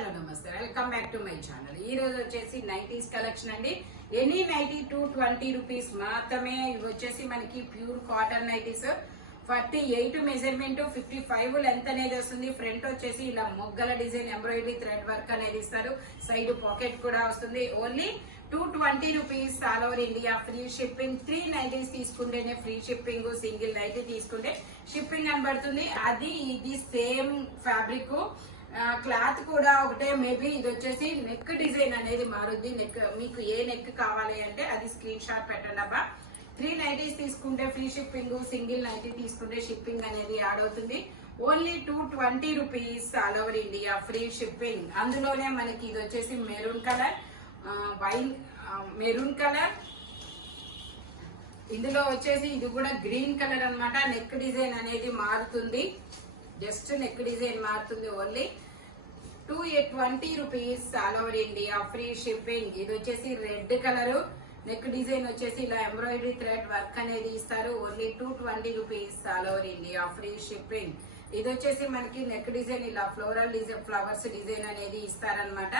Hello నమస్తే, welcome back to my channel. ఈ రోజు వచ్చేసి నైటీస్ కలెక్షన్ అండి. ఎనీ నైటీ 220 రూపీస్ మాత్రమే. ఇవి వచ్చేసి మనకి pure cotton nighties. 48 measurement, 55 length అనేది వస్తుంది. ఫ్రంట్ వచ్చేసి ఇలా మొగ్గల డిజైన్ ఎంబ్రాయిడరీ థ్రెడ్ వర్క్ అనేది ఇస్తారు. సైడ్ పాకెట్ కూడా వస్తుంది. Only 220 rupees all over India. Free shipping. 3 nighties తీసుకుంటేనే ఫ్రీ షిప్పింగ్. సింగిల్ నైటీ తీసుకుంటే షిప్పింగ్ అని పడుతుంది. అది ఇది సేమ్ ఫ్యాబ్రిక్, క్లాత్ కూడా ఒకటే. మేబీ ఇది వచ్చేసి నెక్ డిజైన్ అనేది మారుద్ది. నెక్ మీకు ఏ నెక్ కావాలి అంటే అది స్క్రీన్ షాట్ పెట్టండి అబ్బా. 3 నైటీస్ తీసుకుంటే ఫ్రీ షిప్పింగ్, సింగిల్ నైటీ తీసుకుంటే షిప్పింగ్ అనేది యాడ్ అవుతుంది. Only 220 rupees all over India free shipping. అందులోనే మనకి ఇది వచ్చేసి maroon colour, wine maroon colour, ఇందులో వచ్చేసి ఇది కూడా గ్రీన్ కలర్ అన్నమాట. నెక్ డిజైన్ అనేది మారుతుంది, జస్ట్ నెక్ డిజైన్ మారుతుంది. Only 220 rupees all over India free shipping. ఇది వచ్చేసి రెడ్ కలర్, నెక్ డిజైన్ వచ్చేసి ఇలా ఎంబ్రాయిడరీ థ్రెడ్ వర్క్ అనేది ఇస్తారు. Only 220 rupees all over India free shipping. ఇది వచ్చేసి మనకి నెక్ డిజైన్ ఇలా ఫ్లోరల్ డిజైన్, ఫ్లవర్స్ డిజైన్ అనేది ఇస్తారనమాట.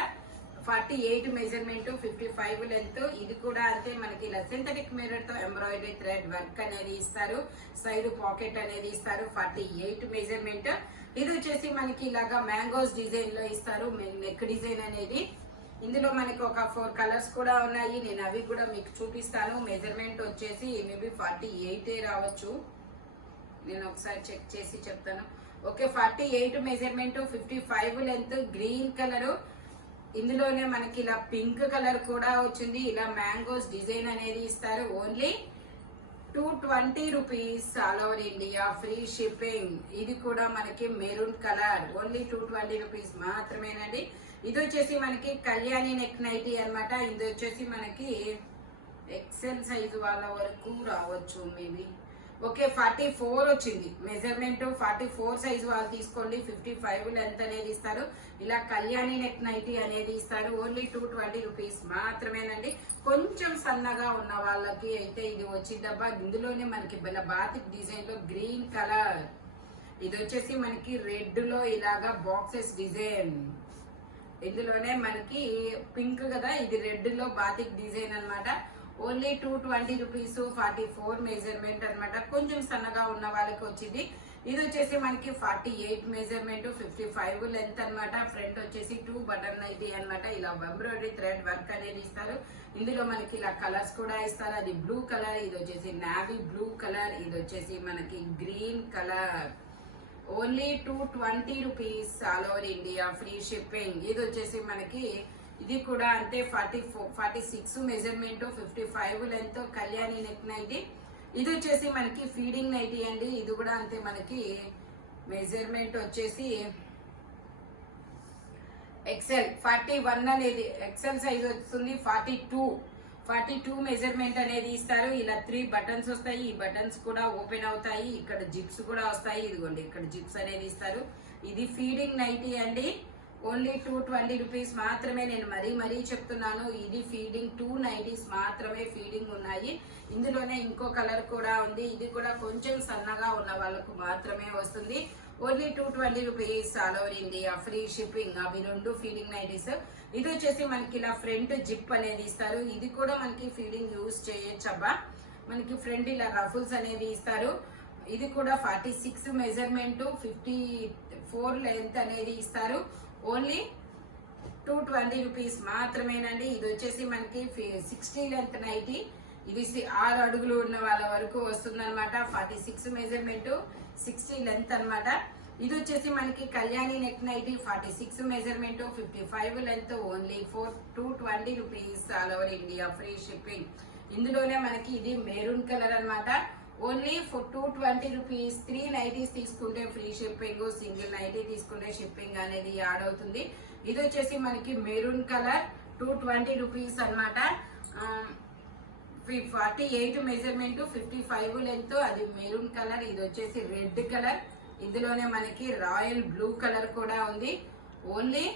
48 మెజర్మెంట్, 55 లెంత్. ఇది కూడా అంతే మనకి ఇలా సింథటిక్ మిర్రర్ తో ఎంబ్రాయిడరీ థ్రెడ్ వర్క్ అనేది ఇస్తారు. సైడ్ పాకెట్ అనేది ఇస్తారు. 48 మెజర్మెంట్. ఇది వచ్చేసి మనకి ఇలాగా మ్యాంగోస్ డిజైన్ లో ఇస్తారు నెక్ డిజైన్ అనేది. ఇందులో మనకి ఒక 4 కలర్స్ కూడా ఉన్నాయి. నేను అవి కూడా మీకు చూపిస్తాను. మెజర్మెంట్ వచ్చేసి మేబీ 48 రావచ్చు. నేను ఒకసారి చెక్ చేసి చెప్తాను. Okay, 48 measurement, 55 length, green colour. ఇందులోనే మనకి ఇలా పింక్ కలర్ కూడా వచ్చింది. ఇలా మ్యాంగోస్ డిజైన్ అనేది ఇస్తారు. Only 220 rupees all over India free shipping. ఇది కూడా మనకి మెరూన్ కలర్. ఓన్లీ 220 రూపీస్ మాత్రమేనండి. ఇది వచ్చేసి మనకి కళ్యాణి నెక్ నైటీ అనమాట. ఇది వచ్చేసి మనకి ఎక్సెల్ సైజు వాళ్ళ వరకు రావచ్చు మేబీ. ఓకే, 44 వచ్చింది మెజర్మెంట్. 44 సైజు వాళ్ళు తీసుకోండి. 55 లెంత్ అనేది ఇస్తారు. ఇలా కళ్యాణి నెక్ నైటీ అనేది ఇస్తారు. ఓన్లీ 220 రూపీస్ మాత్రమేనండి. కొంచెం సన్నగా ఉన్న వాళ్ళకి అయితే ఇది వచ్చిందబ్బా. ఇందులోనే మనకి బాతిక్ డిజైన్ లో గ్రీన్ కలర్. ఇది వచ్చేసి మనకి రెడ్ లో ఇలాగా బాక్సెస్ డిజైన్. ఇందులోనే మనకి పింక్ కదా, ఇది రెడ్ లో బాతిక్ డిజైన్ అనమాట. ఓన్లీ 220 రూపీస్, 44 మెజర్మెంట్ అనమాట. కొంచెం సన్నగా ఉన్న వాళ్ళకి వచ్చింది. ఇది వచ్చేసి మనకి 48 మెజర్మెంట్, 55 లెంత్ అనమాట. ఫ్రంట్ వచ్చేసి 2 బటన్ నైటీ అనమాట. ఇలా ఎంబ్రాయిడరీ థ్రెడ్ వర్క్ అనేది ఇస్తారు. ఇందులో మనకి ఇలా కలర్స్ కూడా ఇస్తారు. అది బ్లూ కలర్, ఇది వచ్చేసి నావీ బ్లూ కలర్, ఇది వచ్చేసి మనకి green colour. Only 220 rupees all over India free shipping. ఇది వచ్చేసి మనకి ఇది కూడా అంతే. 46 measurement, 55 length, Kalyani neck nightie. ఇది వచ్చేసి మనకి ఫీడింగ్ నైటీ అండి. ఇది కూడా అంతే మనకి మెజర్మెంట్ వచ్చేసి ఎక్సెల్ 41 అనేది ఎక్సెల్ సైజ్ వస్తుంది. 42 మెజర్మెంట్ అనేది ఇస్తారు. ఇలా 3 బటన్స్ వస్తాయి. ఈ బటన్స్ కూడా ఓపెన్ అవుతాయి. ఇక్కడ జిప్స్ కూడా వస్తాయి. ఇదిగోండి, ఇక్కడ జిప్స్ అనేది ఇస్తారు. ఇది ఫీడింగ్ నైటీ అండి. ఓన్లీ 220 రూపీస్ మాత్రమే. నేను మరీ చెప్తున్నాను, ఇది ఫీడింగ్ 2 నైటీస్ మాత్రమే ఫీడింగ్ ఉన్నాయి. ఇందులోనే ఇంకో కలర్ కూడా ఉంది. ఇది కూడా కొంచెం సన్నగా ఉన్న వాళ్ళకు మాత్రమే వస్తుంది. Only 220 rupees all over India free shipping. అవి 2 ఫీడింగ్ నైటీస్. ఇది వచ్చేసి మనకి ఇలా ఫ్రంట్ జిప్ అనేది ఇస్తారు. ఇది కూడా మనకి ఫీడింగ్ యూజ్ చేయొచ్చబ్బా. మనకి ఫ్రంట్ ఇలా రఫుల్స్ అనేది ఇస్తారు. ఇది కూడా 46 మెజర్మెంట్, 54 లెంత్ అనేది ఇస్తారు. ఓన్లీ 220 రూపీస్ మాత్రమేనండి. ఇది వచ్చేసి మనకి 60 లెంత్ నైటీ. ఇది 6 అడుగులు ఉన్న వాళ్ళ వరకు వస్తుంది అనమాట. 46 మెజర్మెంట్, 60 లెంత్ అనమాట. ఇది వచ్చేసి మనకి Kalyani neck nighty. 46 measurement, 55 length. Only 220 rupees all over India free shipping. ఇందులోనే మనకి ఇది మెరూన్ కలర్ అనమాట. Only 220 rupees. 3 నైటీస్ తీసుకుంటే ఫ్రీ షిప్పింగ్, సింగిల్ నైటీ తీసుకుంటే షిప్పింగ్ అనేది యాడ్ అవుతుంది. ఇది వచ్చేసి మనకి మెరూన్ కలర్, 220 రూపీస్ అనమాట. 48 మెజర్మెంట్, 55 లెంత్. అది మెరూన్ కలర్. ఇది వచ్చేసి రెడ్ కలర్. ఇందులోనే మనకి రాయల్ బ్లూ కలర్ కూడా ఉంది. Only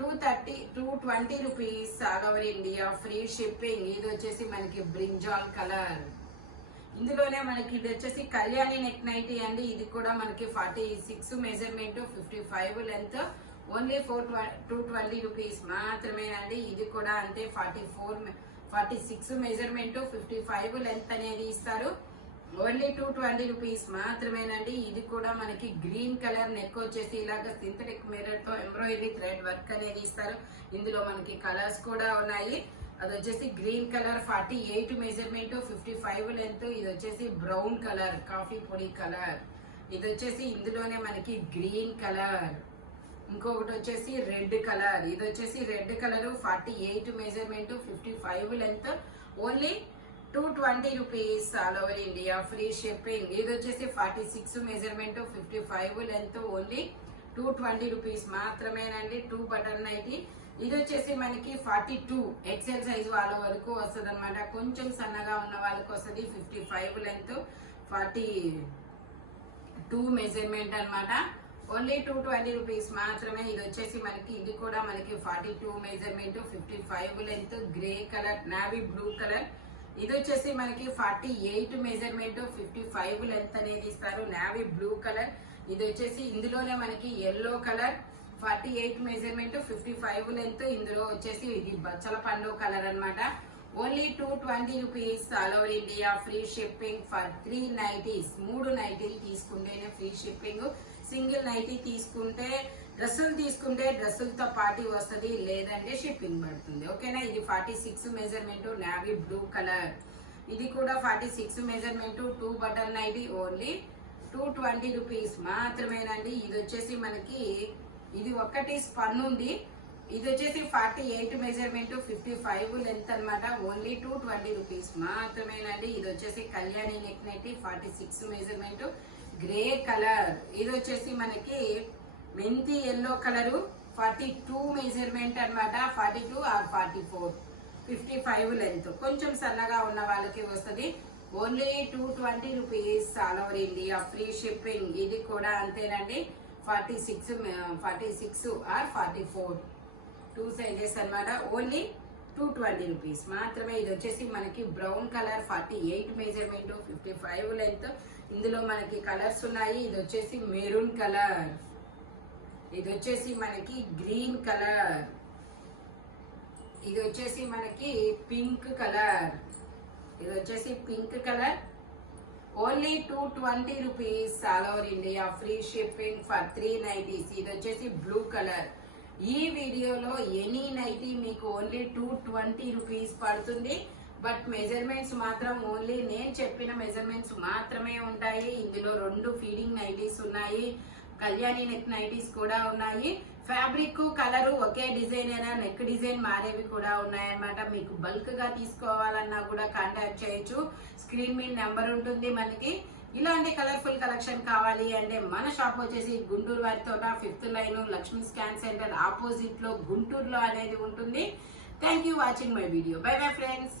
220 rupees all over India free shipping. ఇది వచ్చేసి మనకి బ్రింజాల్ కలర్. ఇందులోనే మనకి ఇది వచ్చేసి కళ్యాణి నెక్ నైటీ అండి. ఇది కూడా మనకి 46 మెజర్మెంట్, 55 లెంత్. ఓన్లీ 220 రూపీస్ మాత్రమేనండి. ఇది కూడా అంతే 46 మెజర్మెంట్ 55 లెంత్ అనేది ఇస్తారు. ఓన్లీ 220 రూపీస్ మాత్రమేనండి. ఇది కూడా మనకి గ్రీన్ కలర్ నెక్ వచ్చేసి ఇలాగ సింథటిక్ మిర్రర్ తో ఎంబ్రాయిడరీ థ్రెడ్ వర్క్ అనేది ఇస్తారు. ఇందులో మనకి కలర్స్ కూడా ఉన్నాయి. అది వచ్చేసి గ్రీన్ కలర్ 48 మెజర్మెంట్ 55 లెంత్. ఇది వచ్చేసి బ్రౌన్ కలర్ కాఫీ పొడి కలర్. ఇది వచ్చేసి ఇందులోనే మనకి గ్రీన్ కలర్. ఇంకొకటి వచ్చేసి రెడ్ కలర్. ఇది వచ్చేసి red colour 48 measurement 55 length. Only 220 rupees all over India free shipping. ఇది వచ్చేసి 46 మెజర్మెంట్ 55 లెంత్. ఓన్లీ 220 రూపీస్ మాత్రమేనండి. 2 బటన్ నైటీ. ఇది వచ్చేసి మనకి 42 ఎక్సెల్ సైజ్ వాళ్ళ వరకు వస్తుంది అనమాట. కొంచెం సన్నగా ఉన్న వాళ్ళకి వస్తుంది. 55 లెంత్ 42 మెజర్మెంట్ అనమాట. ఓన్లీ 220 రూపీస్ మాత్రమే. ఇది వచ్చేసి మనకి ఇది కూడా మనకి 42 measurement 55 length grey colour navy blue colour. ఇది వచ్చేసి మనకి 48 మెజర్మెంట్ 55 లెంత్ అనేది ఇస్తారు నావీ బ్లూ కలర్. ఇది వచ్చేసి ఇందులోనే మనకి ఎల్లో కలర్ 48 మెజర్మెంట్ 55 లెంత్. ఇందులో వచ్చేసి ఇది బచ్చల పండు కలర్ అన్నమాట. Only 220 rupees all over India free shipping for 3 nighties. 3 నైటీలు తీసుకుంటేనే ఫ్రీ షిప్పింగ్. సింగిల్ నైటీ తీసుకుంటే డ్రెస్సులతో పాటు వస్తుంది, లేదంటే షిప్పింగ్ పడుతుంది. ఓకేనా. ఇది 46 మెజర్మెంట్ నావీ బ్లూ కలర్. ఇది కూడా 46 measurement 2 button nighty. Only 220 rupees మాత్రమేనండి. ఇది వచ్చేసి మనకి ఇది ఒక్కటి స్పన్ ఉంది. ఇది వచ్చేసి 48 మెజర్మెంట్ 55 లెంత్ అనమాట. ఓన్లీ 220 రూపీస్ మాత్రమేనండి. ఇది వచ్చేసి Kalyani neck nighty 46 measurement grey colour. ఇది వచ్చేసి మనకి మెంతి ఎల్లో కలర్ 42 మెజర్మెంట్ అనమాట. 42 ఆర్ 44 55 లెంత్. కొంచెం సన్నగా ఉన్న వాళ్ళకి వస్తుంది. Only 220 rupees all over India free shipping. ఇది కూడా అంతేనండి. 46 ఆర్ 44 2 సైజెస్ అనమాట. ఓన్లీ 220 రూపీస్ మాత్రమే. ఇది వచ్చేసి మనకి బ్రౌన్ కలర్ 48 మెజర్మెంట్ 55 లెంత్. ఇందులో మనకి కలర్స్ ఉన్నాయి. ఇది వచ్చేసి మెరూన్ కలర్. ఇది వచ్చేసి మనకి గ్రీన్ కలర్. ఇది వచ్చేసి మనకి పింక్ కలర్. ఇది వచ్చేసి pink colour. Only 220 rupees all over India free shipping for 3 nighties. ఇది వచ్చేసి బ్లూ కలర్. ఈ వీడియోలో ఎనీ నైటీ మీకు ఓన్లీ 220 రూపీస్ పడుతుంది. బట్ మెజర్మెంట్స్ మాత్రం ఓన్లీ నేను చెప్పిన మెజర్మెంట్స్ మాత్రమే ఉంటాయి. ఇందులో 2 ఫీడింగ్ నైటీస్ ఉన్నాయి. కళ్యాణి నెక్ నైటీస్ కూడా ఉన్నాయి. ఫ్యాబ్రిక్ కలర్ ఒకే డిజైన్ అయినా నెక్ డిజైన్ మారేవి కూడా ఉన్నాయన్నమాట. మీకు బల్క్ గా తీసుకోవాలన్నా కూడా కాంటాక్ట్ చేయొచ్చు. స్క్రీన్ మీద నెంబర్ ఉంటుంది మనకి. ఇలాంటి కలర్ఫుల్ కలెక్షన్ కావాలి అంటే మన షాప్ వచ్చేసి గుంటూరు వారి తోట 5th line Lakshmi scan centre opposite లో గుంటూరులో అనేది ఉంటుంది. Thank you watching my video. By bye friends.